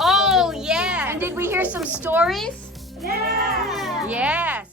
Oh, yeah. And did we hear some stories? Yeah. Yes.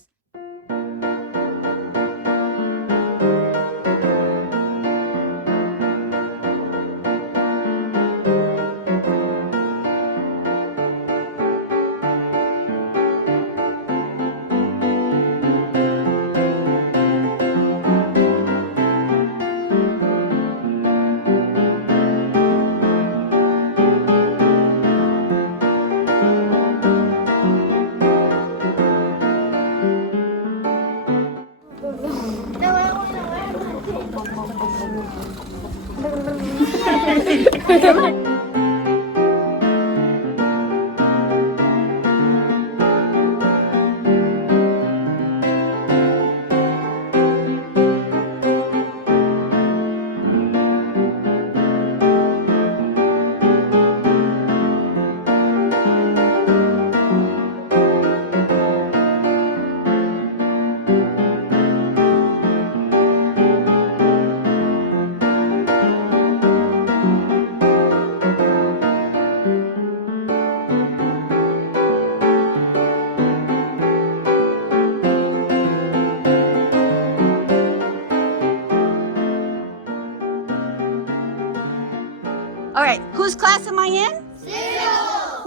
All right, whose class am I in? 2.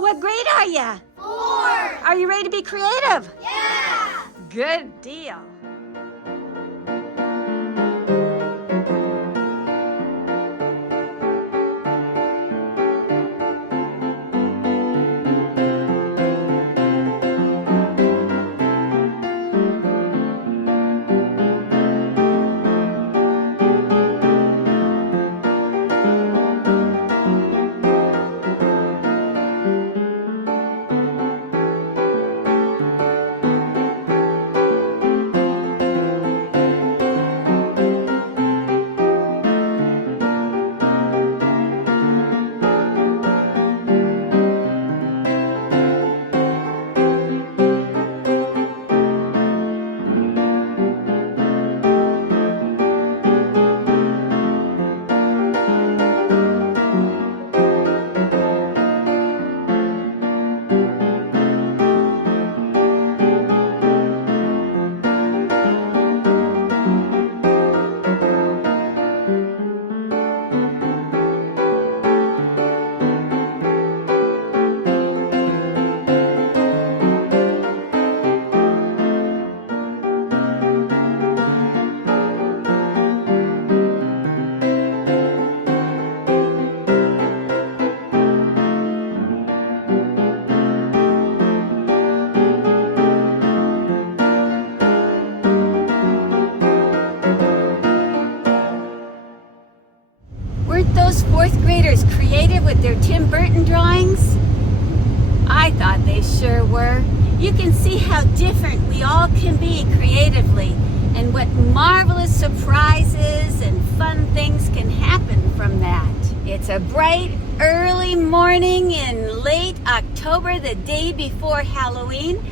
What grade are ya? 4. Are you ready to be creative? Yeah. Good deal. Weren't those 4th graders creative with their Tim Burton drawings? I thought they sure were. You can see how different we all can be creatively and what marvelous surprises and fun things can happen from that. It's a bright, early morning in late October, the day before Halloween,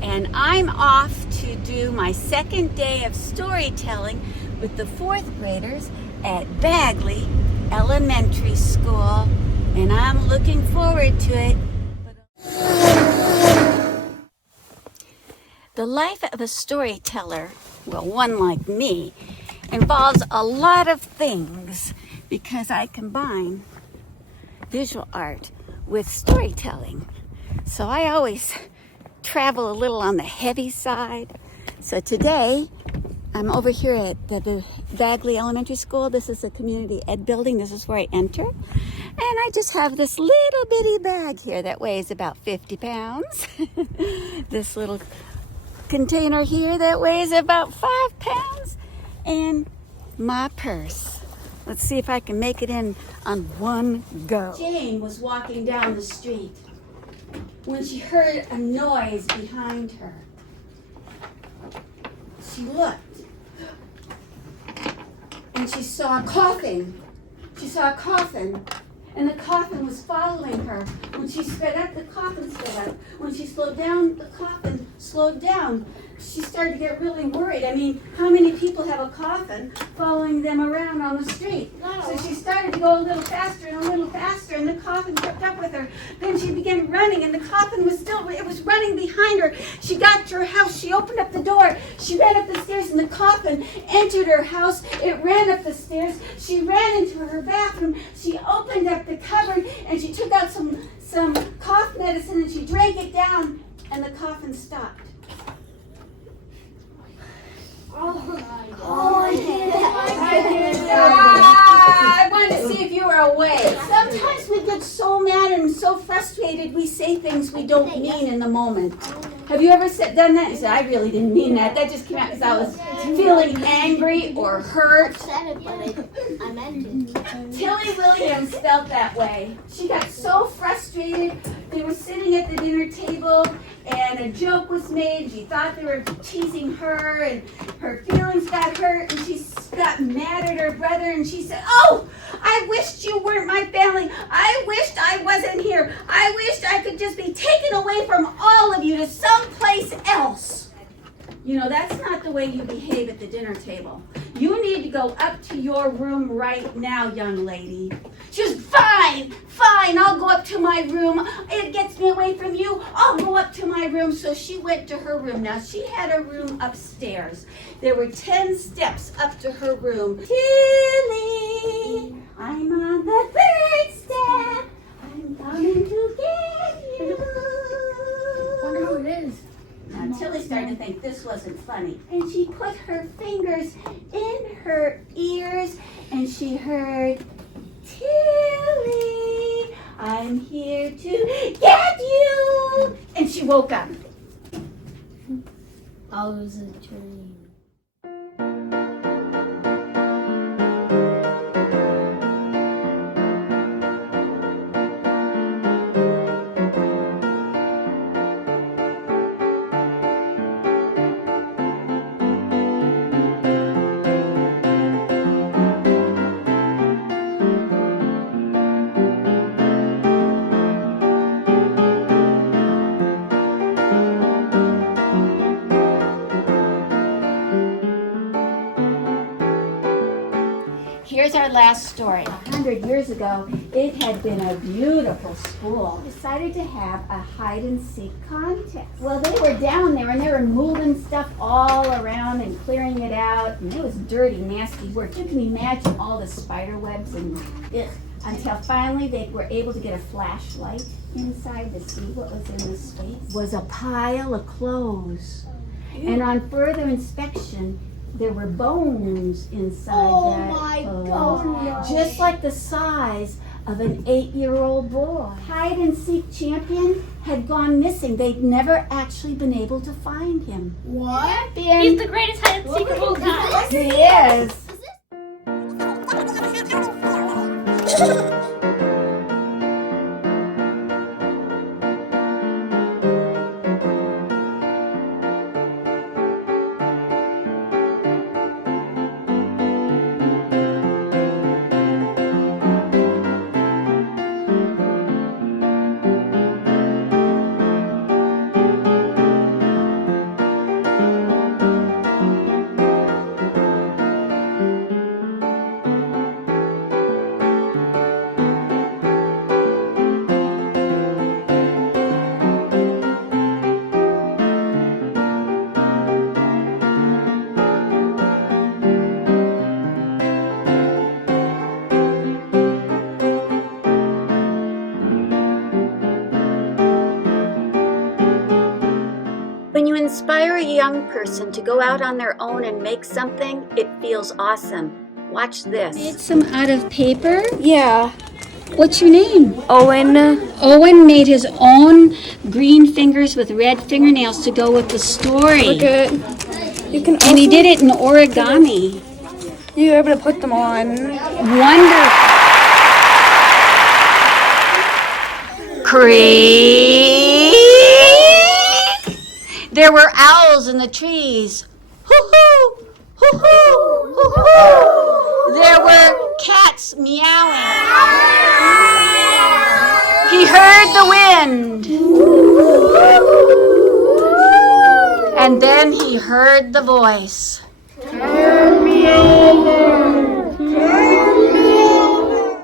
and I'm off to do my second day of storytelling with the 4th graders at Bagley Elementary School, and I'm looking forward to it. The life of a storyteller, well, one like me, involves a lot of things because I combine visual art with storytelling. So I always travel a little on the heavy side. So today, I'm over here at the Bagley Elementary School. This is a community ed building. This is where I enter. And I just have this little bitty bag here that weighs about 50 pounds. This little container here that weighs about 5 pounds. And my purse. Let's see if I can make it in on one go. Jane was walking down the street when she heard a noise behind her. She looked. And she saw a coffin. And the coffin was following her. When she sped up, the coffin sped up. When she slowed down, the coffin slowed down. She started to get really worried. I mean, how many people have a coffin following them around on the street? So she started to go a little faster and a little faster, and the coffin she began running, and the coffin was still, it was running behind her. She got to her house. She opened up the door. She ran up the stairs, and the coffin entered her house. It ran up the stairs. She ran into her bathroom. She opened up the cupboard, and she took out some cough medicine, and she drank it down, and the coffin stopped. I wanted to see if you were awake. Sometimes we get so mad and so frustrated we say things we don't mean in the moment. Have you ever done that? You said, I really didn't mean that. That just came out because I was feeling angry or hurt. I meant it. Tilly Williams felt that way. She got so frustrated. They were sitting at the dinner table and a joke was made. She thought they were teasing her and her feelings got hurt and she got mad at her brother and she said, oh, I wished you weren't my family. I wished I wasn't here. I wished I could just be taken away from all of you to someplace else. You know, that's not the way you behave at the dinner table. You need to go up to your room right now, young lady. She was, fine, I'll go up to my room. It gets me away from you. I'll go up to my room. So she went to her room. Now, she had a room upstairs. There were 10 steps up to her room. Tilly, I'm on the 3rd step. I'm coming to get you. I wonder who it is. Now, Tilly started to think this wasn't funny. And she put her fingers in her ears and she heard, Tilly, I'm here to get you. And she woke up. I was a dream. Here's our last story. 100 years ago, it had been a beautiful school. Decided to have a hide-and-seek contest. Well, they were down there, and they were moving stuff all around and clearing it out, and it was dirty, nasty work. You can imagine all the spider webs and ugh. Until finally they were able to get a flashlight inside to see what was in the space. Was a pile of clothes. And on further inspection, there were bones inside that clothes, God. just like the size of an 8-year-old boy. Hide-and-seek champion had gone missing. They'd never actually been able to find him. What? He's the greatest hide and seek of all time. He is. When you inspire a young person to go out on their own and make something, it feels awesome. Watch this. Made some out of paper? Yeah. What's your name? Owen. Owen made his own green fingers with red fingernails to go with the story. Look at. You can also, And he did it in origami. you're able to put them on. Wonderful. Creak. There were owls in the trees. Hoo-hoo, hoo-hoo, hoo-hoo. There were cats meowing. He heard the wind. And then he heard the voice. Turn me over. Turn me over.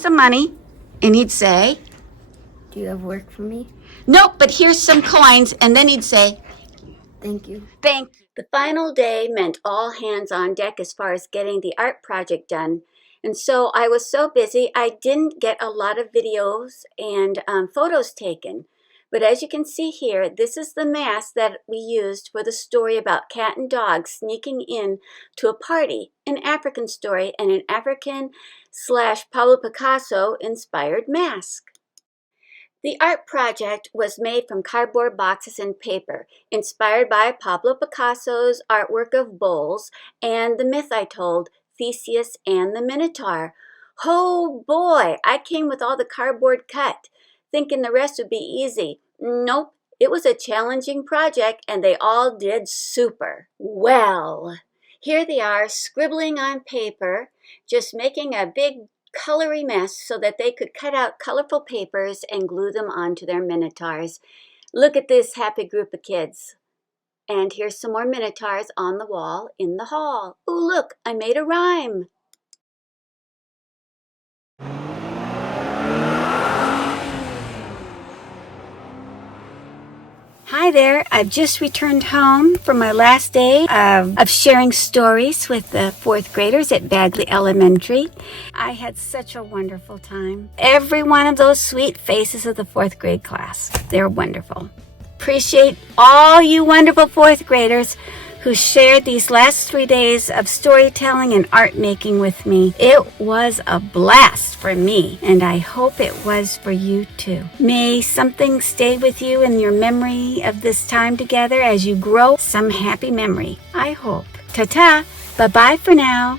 some money, and he'd say, Do you have work for me? nope, but here's some coins, and then he'd say, Thank you. thank you. The final day meant all hands on deck as far as getting the art project done. And so I was so busy, I didn't get a lot of videos and photos taken. But as you can see here, this is the mask that we used for the story about cat and dog sneaking in to a party, an African story and an African/Pablo Picasso-inspired mask. The art project was made from cardboard boxes and paper, inspired by Pablo Picasso's artwork of bulls and the myth I told, Theseus and the Minotaur. Oh boy, I came with all the cardboard cut, thinking the rest would be easy. Nope, it was a challenging project and they all did super. Well, here they are scribbling on paper, just making a big colory mess so that they could cut out colorful papers and glue them onto their minotaurs. Look at this happy group of kids. And here's some more minotaurs on the wall in the hall. Ooh, look, I made a rhyme. Hi there, I've just returned home from my last day of sharing stories with the 4th graders at Bagley Elementary. I had such a wonderful time. Every one of those sweet faces of the 4th grade class, they're wonderful. Appreciate all you wonderful 4th graders who shared these last 3 days of storytelling and art making with me. It was a blast for me, and I hope it was for you too. May something stay with you in your memory of this time together as you grow some happy memory, I hope. Ta-ta, bye-bye for now.